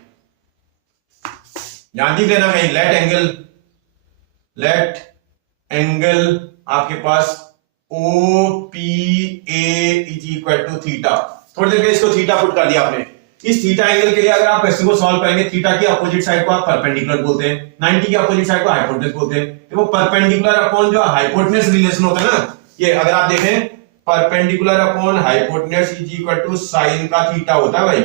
ध्यान देख लेना कहीं, लेट एंगल आपके पास OPA is equal to theta. थोड़ी देर के इसको थीटा पुट कर दिया आपने। इस थीटा एंगल के लिए अगर आप क्वेश्चन को सॉल्व करेंगे, थीटा की अपोजिट साइड को आप परपेंडिकुलर बोलते हैं, 90 की अपोजिट साइड को हाइपोटेनस बोलते हैं। देखो परपेंडिकुलर अपॉन जो हाइपोटेनस रिलेशन होता है ना, ये अगर आप देखें perpendicular upon hypotenuse is equal to sine का थीटा होता है भाई।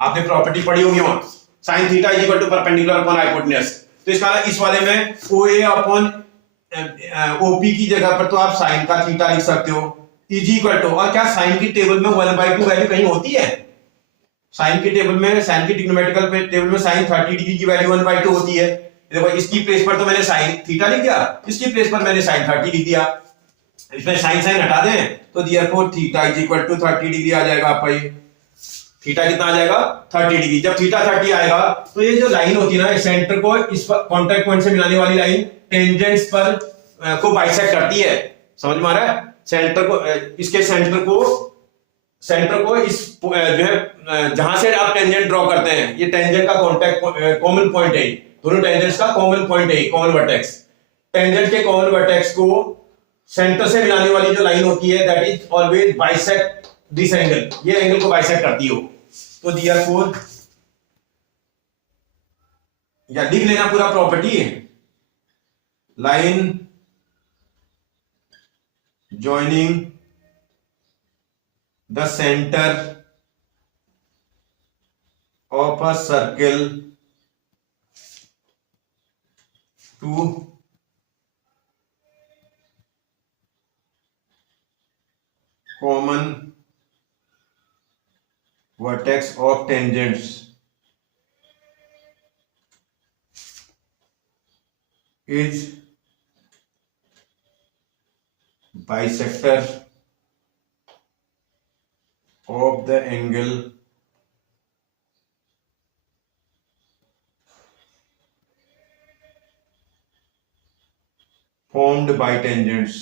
आपने प्रॉपर्टी पढ़ी होगी वहां, sine theta is equal to perpendicular upon hypotenuse. तो इसका इस वाले में OA अपॉन OP की जगह पर तो आप साइन का थीटा लिख सकते हो, इज इक्वल टू, और क्या साइन की टेबल में 1/2 वैल्यू कहीं होती है? साइन की टेबल में, साइन की ट्रिग्नोमेट्रिकल टेबल में साइन 30 डिग्री की वैल्यू 1/2 होती है। देखो इसकी प्लेस पर तो मैंने साइन थीटा लिख दिया, इसकी प्लेस पर मैंने साइन 30 लिख दिया। इसमें साइन साइन हटा दें तो therefore theta is equal to 30 degree आ जाएगा आपका। ये थीटा कितना आ जाएगा? 30 डिग्री। जब थीटा 30 आएगा तो ये जो लाइन होती है ना, सेंटर को इस कॉन्टैक्ट पॉइंट से मिलाने वाली लाइन टेंजेंट्स पर को बाइसेक्ट करती है। समझ में आ रहा है? सेंटर को, इसके सेंटर को इस जो है जहां से आप टेंजेंट ड्रॉ करते हैं, ये टेंजेंट का कॉन्टैक्ट कॉमन पॉइंट है, दोनों टेंजेंट्स का कॉमन पॉइंट है, कॉमन वर्टेक्स। टेंजेंट के कॉमन वर्टेक्स को सेंटर से मिलाने वाली जो लाइन होती है that is always bisect this angle, ये एंगल को बाइसेक्ट करती हो। तो therefore या लिख लेना पूरा property, line joining the center of a circle to common vertex of tangents is bisector of the angle formed by tangents।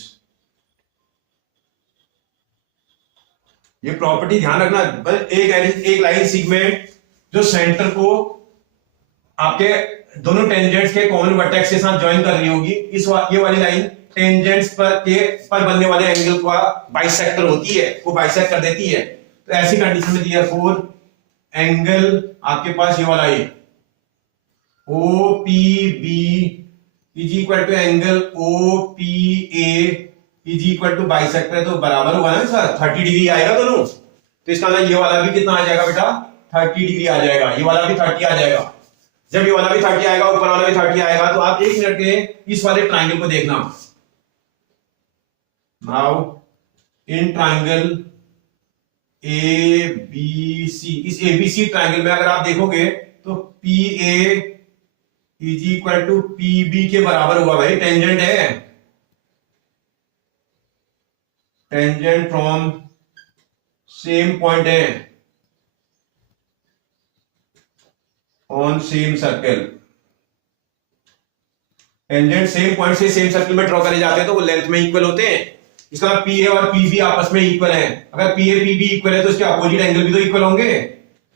ये प्रॉपर्टी ध्यान रखना, बस एक लाइन सेगमेंट जो सेंटर को आपके दोनों टेंजेंट्स के कॉमन वर्टेक्स के साथ ज्वाइन कर रही होगी, ये वाली लाइन टेंजेंट्स पर बनने वाले एंगल का बाइसेक्टर होती है, वो बाइसेक्ट कर देती है। तो ऐसी कंडीशन में देयरफॉर एंगल आपके पास ये वाला है OPB is equal to angle OPA is equal to bisector है, तो बराबर होगा ना सर, 30 डिग्री आएगा दोनों। तो इसका मतलब ये वाला भी कितना आ जाएगा बेटा, 30 डिग्री आ जाएगा, ये वाला भी 30 आ जाएगा। जब ये वाला भी 30 आएगा, ऊपर वाला भी 30 आएगा, तो आप 1 मिनट के इस वाले ट्राइंगल को देखना। नाउ इन ट्राइंगल ABC, इस ABC ट्राइंगल में अगर आप देखोगे तो PA is equal to PB के बराबर होगा भाई, टेंजेंट है, टेंजेंट फ्रॉम सेम पॉइंट है on same circle. Tangent same point से सेम सर्कल में ड्रॉ करे जाते हैं तो वो लेंथ में इक्वल होते हैं। इसका मतलब PA और PB आपस में इक्वल है। अगर PA PB इक्वल है तो इसके अपोजिट एंगल भी तो इक्वल होंगे।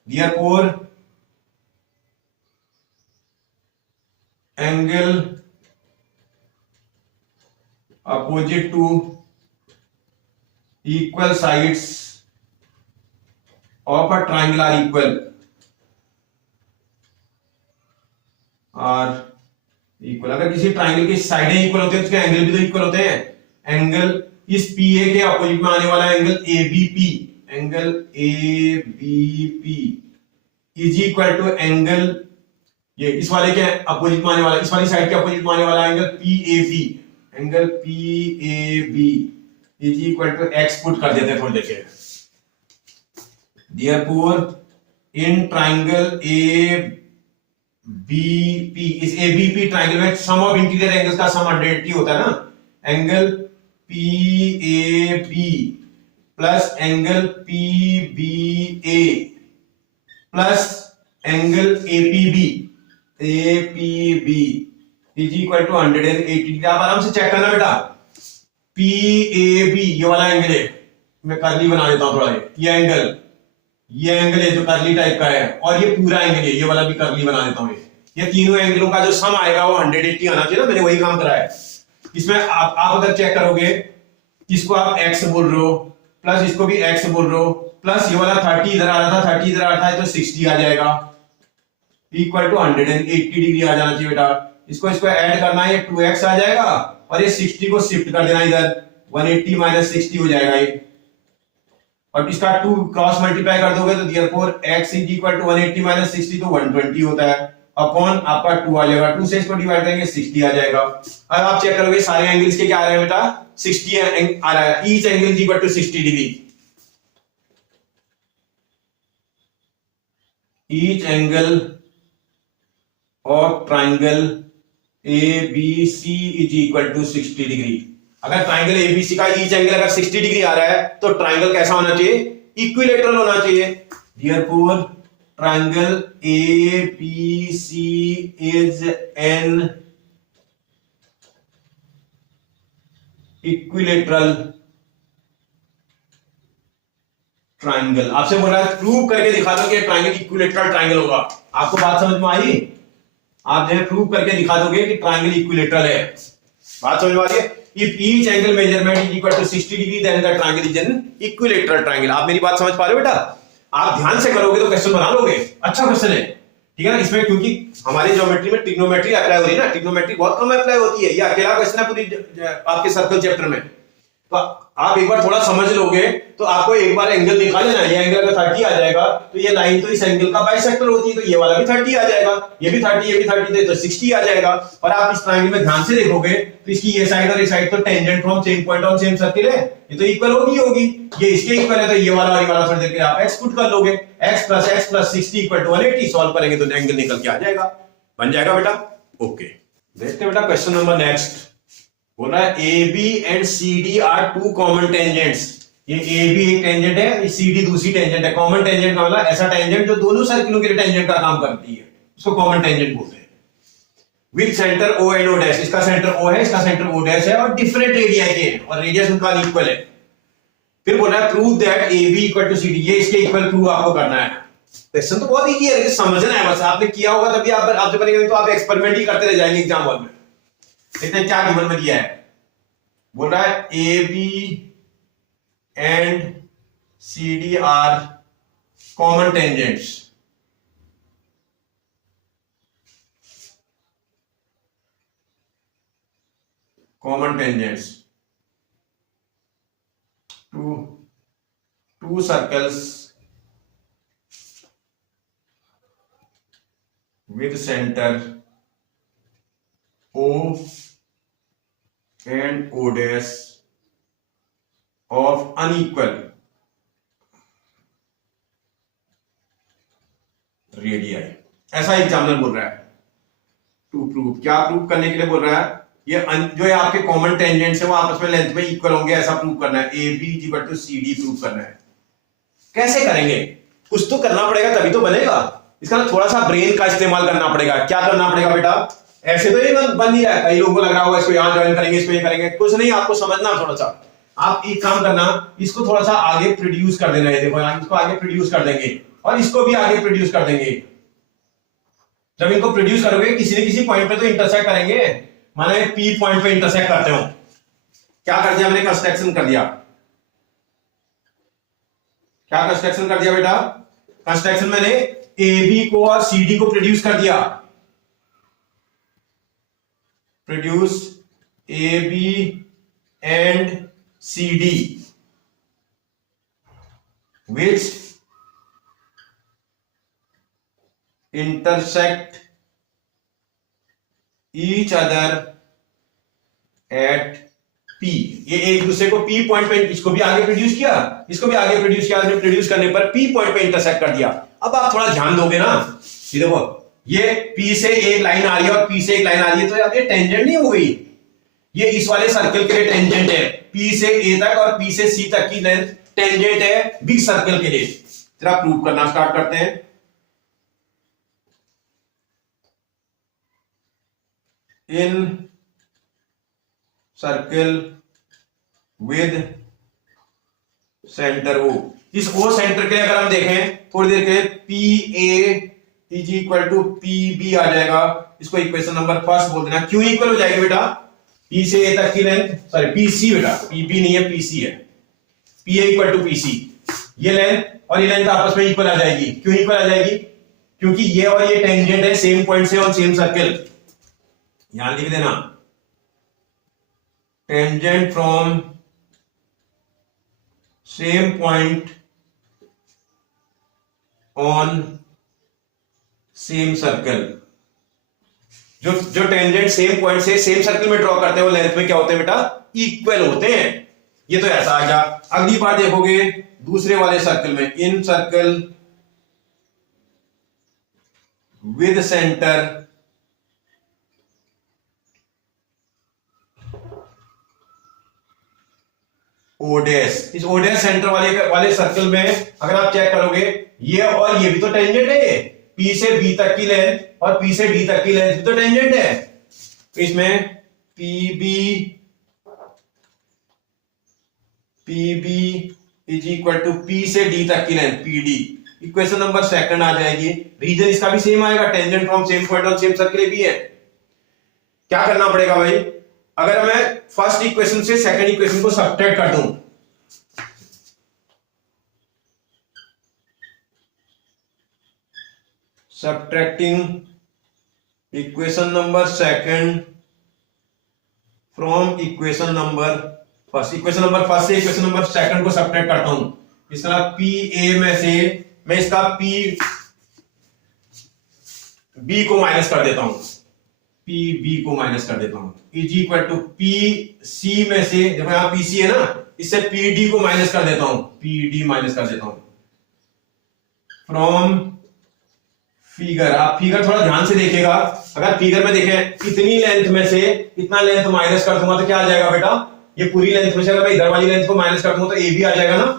Therefore angle opposite to equal sides of a triangle are equal, अगर किसी ट्राइंगल की साइडें इक्वल होते हैं तो उसके एंगल भी तो इक्वल होते हैं। एंगल इस PA के अपोजिट में आने वाला angle ABP, angle ABP is equal to angle, ये इस वाले के अपोजिट में आने वाला, इस वाली साइड के अपोजिट में आने वाला angle PAB, angle PAB is equal to x put कर देते हैं थोड़ी देर। देयरफॉर इन ट्राइंगल ABP, इस ABP ट्राइंगल में सम ऑफ इंटीरियर एंगल्स का सम 180 होता है ना, angle PAB plus angle PBA plus angle APB is equal to 180 degree. आप आराम से चेक करना बेटा, PAB ये वाला एंगल है, मैं कर्ली बना देता हूं थोड़ा, ये एंगल है जो कर्ली टाइप का है, और ये पूरा एंगल है, ये वाला भी कर्ली बना देता हूं। ये तीनों एंगलों का जो सम आएगा वो 180 आना चाहिए ना, मैंने वही काम करा है। इसमें आप अगर चेक करोगे, इसको आप x बोल रहे हो, प्लस इसको भी x बोल रहे हो, प्लस ये वाला 30 इधर आ रहा था, 30 इधर आ रहा था, तो 60 आ जाएगा, इक्वल टू 180 डिग्री आ जाना चाहिए बेटा। इसको ऐड करना है, ये 2x आ जाएगा, और ये 60 को शिफ्ट कर देना इधर, 180 माइनस 60 हो जाएगा ये, और इसका 2 क्रॉस मल्टीप्लाई कर दोगे तो therefore x is equal to 180 minus 60 तो 120 होता है, अपॉन आपका 2 आ जाएगा, 2 से इसको डिवाइड करेंगे 60 आ जाएगा। अब आप चेक करोगे सारे एंगल्स के क्या आ रहे हैं बेटा, 60 आ रहा है, each angle is equal to 60 degree, each angle of triangle ABC is equal to 60 degree. अगर ट्राइंगल ABC का ईच एंगल अगर 60 डिग्री आ रहा है तो ट्राइंगल कैसा होना चाहिए, इक्विलेटरल होना चाहिए। Therefore triangle ABC is an equilateral triangle. आपसे बोल रहा है प्रूव करके दिखा दो कि ट्राइंगल इक्विलेटरल ट्राइंगल होगा। आपको बात समझ में आई? आप जो है प्रूव करके दिखा दोगे कि ट्राइंगल इक्विलेटरल है। बात समझ में आ रही है? If each angle measurement is equal to 60 degree then the triangle is an equilateral triangle. आप मेरी बात समझ पा रहे हो बेटा? आप ध्यान से करोगे तो क्वेश्चन बना लोगे। अच्छा क्वेश्चन है, ठीक है ना? इसमें क्योंकि हमारी ज्योमेट्री में ट्रिग्नोमेट्री अप्लाई हो रही है ना, ट्रिग्नोमेट्री बहुत कम अप्लाई होती है। ये अकेला क्वेश्चन है पूरी आपके सर्कल चैप्टर में। तो आप एक बार थोड़ा समझ लोगे तो आपको एक बार एंगल निकाले ना, ये एंगल अगर 30 आ जाएगा तो ये लाइन तो इस एंगल का बाइसेक्टर होती है, तो ये वाला भी 30 आ जाएगा, ये भी 30, ये भी 30, तो 60 आ जाएगा। और आप इस ट्रायंगल में ध्यान से देखोगे तो इसकी ये साइड और ये साइड तो tangent from same point on same circle है, ये तो इक्वल होगी, ये इसके इक्वल है, तो ये वाला और ये वाला थोड़ी देर के आप एक्स पुट कर लोगे, x plus 60 equal to 180, solve करेंगे तो एंगल निकल के आ जाएगा, बन जाएगा बेटा। ओके, देखते हैं बेटा क्वेश्चन नंबर नेक्स्ट। बोल रहा है A B and C D are two common tangents. ये ए बी एक टेंजेंट है, सी डी दूसरी टेंजेंट है। कॉमन टेंजेंट का मतलब ऐसा टेंजेंट जो दोनों सर्किलों के लिए टेंजेंट का काम करती है, उसको कॉमन टेंजेंट बोलते हैं। With centre O and O dash, इसका सेंटर ओ है, इसका सेंटर ओ डैश है, और डिफरेंट रेडियाई के हैं और रेडियस उनका इक्वल है। फिर बोल रहा है prove that A B equal to C D, ये इसके इक्वल प्रूव आपको करना है। क्वेश्चन तो बहुत इजी है, समझना है बस, आपने किया होगा तभी आप जब बनेंगे तो आप एक्सपेरिमेंट ही करते रह जाएंगे एग्जाम हॉल में। देखते हैं क्या गिवन में दिया है। बोल रहा है A B and C D are common tangents. Common tangents to circles with center O and O dash of unequal radii, ऐसा एग्जामिनर बोल रहा है। टू प्रूव, क्या प्रूव करने के लिए बोल रहा है, ये जो है आपके कॉमन टेंजेंट्स है वो आपस में लेंथ में इक्वल होंगे, ऐसा प्रूव करना है। A B equal to C D prove करना है। कैसे करेंगे, कुछ तो करना पड़ेगा तभी तो बनेगा, इसका थोड़ा सा ब्रेन का इस्तेमाल करना पड़ेगा। क्या करना पड़ेगा बेटा, ऐसे तो ये बन नहीं रहा है। कई लोगों को लग रहा होगा इसको यहां ज्वाइन करेंगे, इसको ये करेंगे, कुछ नहीं, आपको समझना थोड़ा सा। आप एक काम करना, इसको थोड़ा सा आगे प्रोड्यूस कर देना है, देखो इसको आगे प्रोड्यूस कर देंगे और इसको भी आगे प्रोड्यूस कर देंगे। जब इनको प्रोड्यूस करोगे किसी न किसी पॉइंट पे तो इंटरसेक्ट करेंगे, माने पी पॉइंट पे इंटरसेक्ट करते हो। क्या कर दिया मैंने, कंस्ट्रक्शन कर दिया। क्या कंस्ट्रक्शन कर दिया बेटा, कंस्ट्रक्शन मैंने ए बी को और सी डी को प्रोड्यूस कर दिया। Produce A B and C D which intersect each other at P। ये एक दूसरे को P पॉइंट पे, इसको भी आगे प्रोड्यूस किया, इसको भी आगे प्रोड्यूस किया, प्रोड्यूस करने पर P पॉइंट पे इंटरसेक्ट कर दिया। अब आप थोड़ा ध्यान दोगे ना, ये देखो ये P से एक लाइन आ रही है और P से एक लाइन आ रही है, तो अब ये टेंजेंट नहीं हो गई, ये इस वाले सर्कल के लिए टेंजेंट है। P से A तक और P से C तक की लेंथ टेंजेंट है बिग सर्कल के लिए। जरा प्रूव करना स्टार्ट करते हैं। इन सर्कल विद सेंटर ओ, इस ओ सेंटर के लिए अगर हम देखें थोड़ी देर के लिए, P A is equal to P B आ जाएगा। इसको इक्वेशन नंबर फर्स्ट बोल देना। क्यों इक्वल हो जाएगी बेटा, पी से ए तक की लेंथ, सॉरी पी सी बेटा, पी बी नहीं है, पी सी है। P A equal to P C, ये लेंथ और ये लेंथ आपस में इक्वल आ जाएगी। क्यों इक्वल आ जाएगी, क्योंकि ये और ये टेंजेंट है सेम पॉइंट से और सेम सर्कल। यहां लिख देना, tangent from same point on same circle. जो टेंजेंट सेम पॉइंट से सेम सर्कल में ड्रॉ करते हैं वो लेंथ में क्या होते हैं बेटा, इक्वल होते हैं। ये तो ऐसा आ गया। अगली बार देखोगे दूसरे वाले सर्कल में, इन सर्कल विद सेंटर ओडेस, इस ओडेस सेंटर वाले सर्कल में अगर आप चेक करोगे, ये और ये भी तो टेंजेंट है, P से B तक की लेंथ और P से D तक की लेंथ भी तो टेंजेंट है। तो इसमें PB is equal to P से D तक की length PD। Equation number second आ जाएगी। रीजन इसका भी सेम आएगा, tangent from same point on same circle भी है। क्या करना पड़ेगा भाई, अगर मैं फर्स्ट इक्वेशन से सेकंड इक्वेशन को सब्ट्रैक्ट कर दूं, subtracting equation number second from equation number first equation number first से इक्वेशन नंबर सेकंड को सब्ट्रैक्ट करता हूं। इसका पी ए में से मैं इसका पी बी को माइनस कर देता हूं, पी बी को माइनस कर देता हूं, is equal to P C में से, देखो यहां पी सी है ना, इससे पी डी को माइनस कर देता हूं, पी डी माइनस कर देता हूं फ्रॉम फिगर। आप फिगर थोड़ा ध्यान से देखिएगा। अगर फिगर में देखें इतनी लेंथ में से इतना लेंथ माइनस कर दूंगा तो क्या आ जाएगा बेटा, ये पूरी लेंथ में से अगर मैं इधर वाली लेंथ को माइनस कर दूंगा तो ए बी आ जाएगा ना,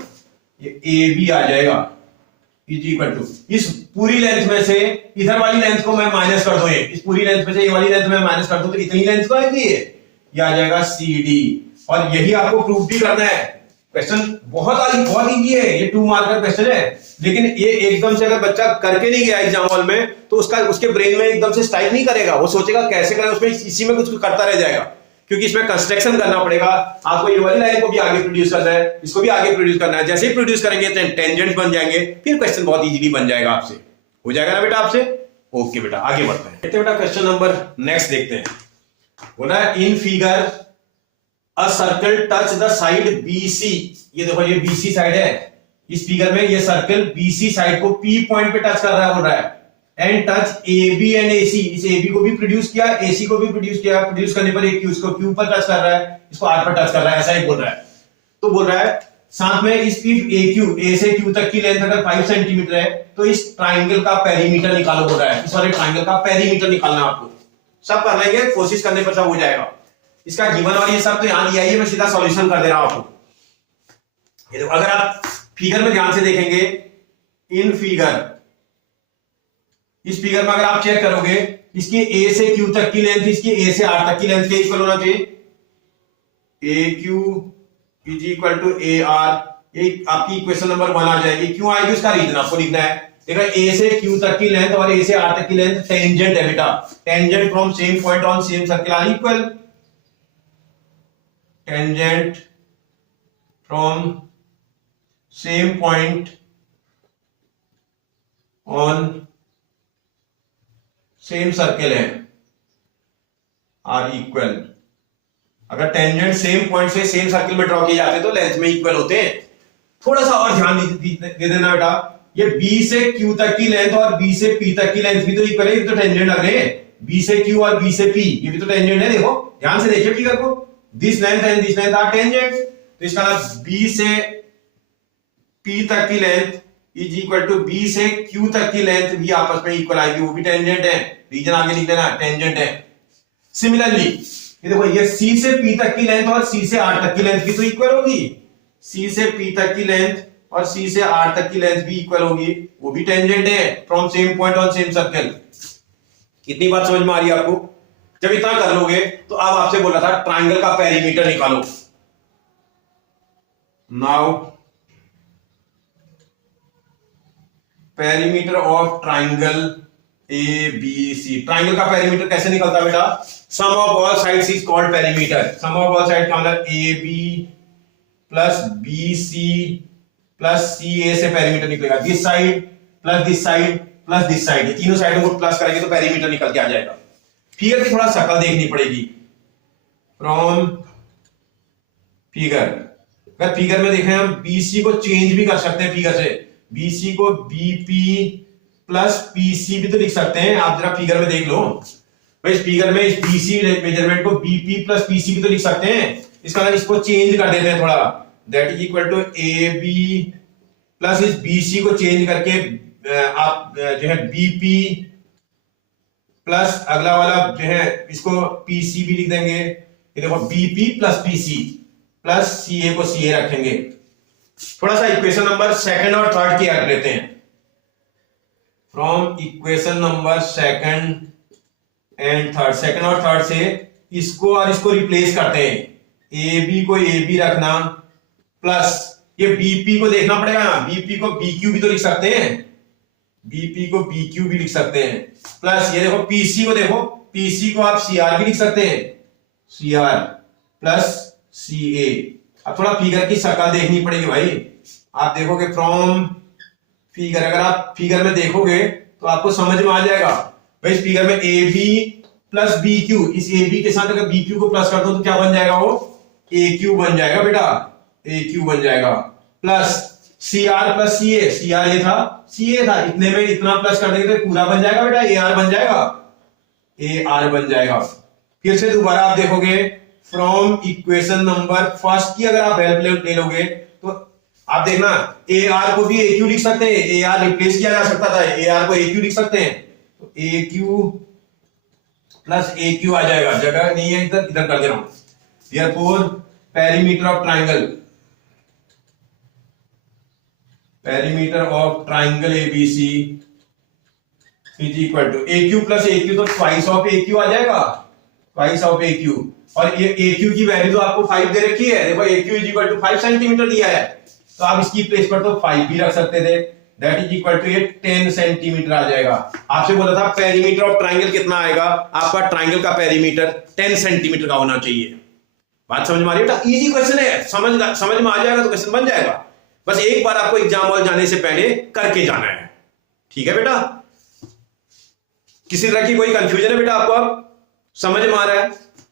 ये ए बी आ जाएगा इज इक्वल टू इस पूरी लेंथ में से इधर वाली लेंथ को मैं माइनस कर दूं, इस पूरी लेंथ में से ये वाली लेंथ में माइनस कर दूं तो इतनी लेंथ को आएगी ये आ जाएगा सी डी। और यही आपको प्रूफ भी करना है। क्वेश्चन बहुत इजी है, ये 2 मार्क का क्वेश्चन है, लेकिन ये एकदम से अगर बच्चा करके नहीं गया एग्जाम हॉल में तो उसके ब्रेन में एकदम से स्ट्राइक नहीं करेगा, वो सोचेगा कैसे करें, उसमें इसी में कुछ करता रह जाएगा, क्योंकि इसमें कंस्ट्रक्शन करना पड़ेगा। आपको ये वाली लाइन को भी आगे प्रोड्यूस करना है, इसको भी आगे प्रोड्यूस करना है। जैसे ही प्रोड्यूस करेंगे टेंजेंट्स बन जाएंगे, फिर क्वेश्चन बहुत इजीली बन जाएगा आपसे, हो जाएगा ना बेटा आपसे। ओके बेटा आगे बढ़ते हैं। बेटा क्वेश्चन नंबर नेक्स्ट देखते हैं। बोला in figure a circle touch the side BC, ये देखो ये BC साइड है, इस फिगर में ये सर्कल BC साइड को P पॉइंट पे टच कर रहा है, बोल रहा है, and touch AB and AC, इस AB को भी प्रोड्यूस किया, AC को भी प्रोड्यूस किया, प्रोड्यूस करने पर एक इसको Q पर टच कर रहा है, इसको R पर टच कर रहा है, ऐसा ही बोल रहा है। तो बोल रहा है साथ में इसकी AQ, A से Q तक की लेंथ अगर 5 सेंटीमीटर है तो इस ट्राइंगल का पेरीमीटर निकालो, बोल रहा है। इस वाले ट्राइंगल का पेरीमीटर निकालना आपको, सब कर लेंगे, कोशिश करने पर सब हो जाएगा। इसका गिवन और ये सब तो यहां दिया ही है, मैं सीधा सॉल्यूशन कर दे रहा हूं आपको। ये देखो अगर आप फिगर में ध्यान से देखेंगे, इन फिगर, इस फिगर में अगर आप चेक करोगे इसकी A से Q तक की लेंथ इसकी A से R तक की लेंथ के इक्वल होना चाहिए, AQ is equal to AR, ये आपकी इक्वेशन नंबर 1 आ जाएगी। क्यों आएगी उसका रीजन आपको लिखना है। देखो A से Q तक की लेंथ और A से R तक की लेंथ टेंजेंट है बेटा, tangent from same point on same circle are equal, tangent from same point on same circle है, आर इक्वल। अगर टेंजेंट सेम पॉइंट से सेम सर्कल में ड्रॉ किए जाते हैं तो लेंथ में इक्वल होते हैं। थोड़ा सा और ध्यान दे देना बेटा, ये B से Q तक की लेंथ और B से P तक की लेंथ भी तो इक्वल है, ये तो टेंजेंट लग रहे हैं। B से Q और B से P ये भी तो टेंजेंट है, देखो ध्यान से देखिए फिगर को, this length and this length are tangent. तो इसका मतलब B से P तक की length is equal to B से Q तक की लेंथ भी आपस में इक्वल आएगी, वो भी टेंजेंट है। रीजन आगे लिख देना, टेंजेंट है। सिमिलरली ये देखो ये C से P तक की लेंथ और C से R तक की लेंथ भी तो इक्वल होगी, C से P तक की लेंथ और C से R तक की लेंथ भी इक्वल होगी, वो भी टेंजेंट है from same point on same circle. कितनी बात समझ में आ रही है आपको। जब इतना कर लोगे तो अब आपसे बोल रहा था ट्राइंगल का पेरीमीटर निकालो। Now perimeter of triangle ABC, triangle का पेरीमीटर कैसे निकलता है बेटा, sum of all sides is called perimeter. Sum of all side का मतलब AB plus BC plus CA से पेरीमीटर निकलेगा, this side plus this side plus this side, ये तीनों साइडों को प्लस करेंगे तो पेरीमीटर निकल के आ जाएगा। फिगर की थोड़ा शक्ल देखनी पड़ेगी। फ्रॉम फिगर, अगर फिगर में देखें हम BC को चेंज भी कर सकते हैं फिगर से, BC को BP प्लस PC भी तो लिख सकते हैं। आप जरा फिगर में देख लो भाई, इस फिगर में इस BC मेजरमेंट को BP प्लस PC भी तो लिख सकते हैं। इसका मतलब इसको चेंज कर देते हैं थोड़ा, that is equal to AB plus इस BC को चेंज करके आप जो है BP प्लस अगला वाला जो है इसको PC भी लिख देंगे। ये देखो BP plus PC plus CA को CA रखेंगे। थोड़ा सा इक्वेशन नंबर सेकंड और थर्ड की हेल्प लेते हैं। From equation number second and third, second और थर्ड से इसको और इसको रिप्लेस करते हैं। AB को AB रखना प्लस ये BP को देखना पड़ेगा ना, BP को BQ भी तो लिख सकते हैं, BP को BQ भी लिख सकते हैं, प्लस ये देखो PC को देखो, PC को आप CR भी लिख सकते हैं, CR प्लस CA। अब थोड़ा फिगर की शक्ल देखनी पड़ेगी भाई। आप देखोगे फ्रॉम फिगर, अगर आप फिगर में देखोगे तो आपको समझ में आ जाएगा भाई। इस फिगर में AB प्लस BQ, इस AB के साथ अगर BQ को प्लस कर दो तो क्या बन जाएगा, वो ए क्यू बन जाएगा बेटा, ए क्यू बन जाएगा, plus C are plus C A, C R ये था, सी ए था, इतने में इतना प्लस कर देंगे तो पूरा बन जाएगा बेटा, ए आर बन जाएगा, ए आर बन जाएगा। फिर से दोबारा आप देखोगे फ्रॉम इक्वेशन नंबर फर्स्ट की अगर आप हेल्प ले लोगे तो आप देखना ए आर को भी ए क्यू लिख सकते हैं, ए आर रिप्लेस किया जा सकता था, ए आर को ए क्यू लिख सकते हैं, तो ए क्यू प्लस ए क्यू आ जाएगा, जगह नहीं है इधर, इधर कर दे रहा हूं। Therefore, perimeter of triangle, perimeter of triangle ABC is equal to AQ plus AQ, तो twice of AQ आ जाएगा, twice of AQ, और ये AQ की वैल्यू तो आपको 5 दे रखी है, देखो AQ is equal to 5 centimetre दिया है, तो आप इसकी प्लेस पर तो 5 भी रख सकते थे, that is equal to 10 centimetre आ जाएगा। आपसे बोला था पेरीमीटर ऑफ ट्राइंगल कितना आएगा, आपका ट्राइंगल का पेरीमीटर 10 सेंटीमीटर का होना चाहिए। बात समझ में आ रही है बेटा, इजी क्वेश्चन है, समझ में आ जाएगा तो क्वेश्चन बन जाएगा, बस एक बार आपको एग्जाम हॉल जाने से पहले करके जाना है, ठीक है बेटा। किसी तरह की कोई कंफ्यूजन है बेटा आपको, अब समझ में आ रहा है?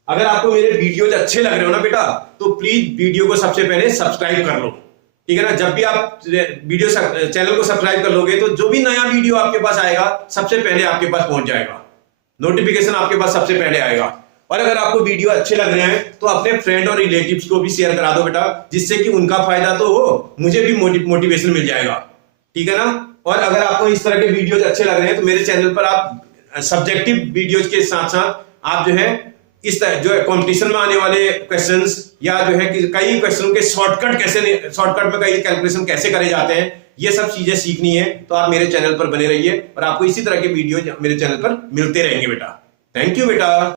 अगर आपको मेरे वीडियोज अच्छे लग रहे हो ना बेटा, तो प्लीज वीडियो को सबसे पहले सब्सक्राइब कर लो, ठीक है ना। जब भी आप वीडियो चैनल को सब्सक्राइब कर लोगे तो जो भी नया वीडियो आपके पास आएगा सबसे पहले आपके पास पहुंच जाएगा, नोटिफिकेशन आपके पास सबसे पहले आएगा। और अगर आपको वीडियो अच्छे लग रहे हैं तो अपने फ्रेंड और रिलेटिव्स को भी शेयर करा दो बेटा, जिससे कि उनका फायदा तो हो, मुझे भी मोटिवेशन मिल जाएगा, ठीक है ना। और अगर आपको इस तरह के वीडियोज अच्छे लग रहे हैं तो मेरे चैनल पर आप सब्जेक्टिव वीडियोज के साथ साथ आप जो है इस तरह जो है कंपटीशन में आने वाले क्वेश्चंस या जो है कि कई क्वेश्चनों के शॉर्टकट में कई कैलकुलेशन कैसे करे जाते हैं, ये सब चीजें सीखनी है तो आप मेरे चैनल पर बने रहिए और आपको इसी तरह के वीडियो मेरे चैनल पर मिलते रहेंगे बेटा। थैंक यू बेटा।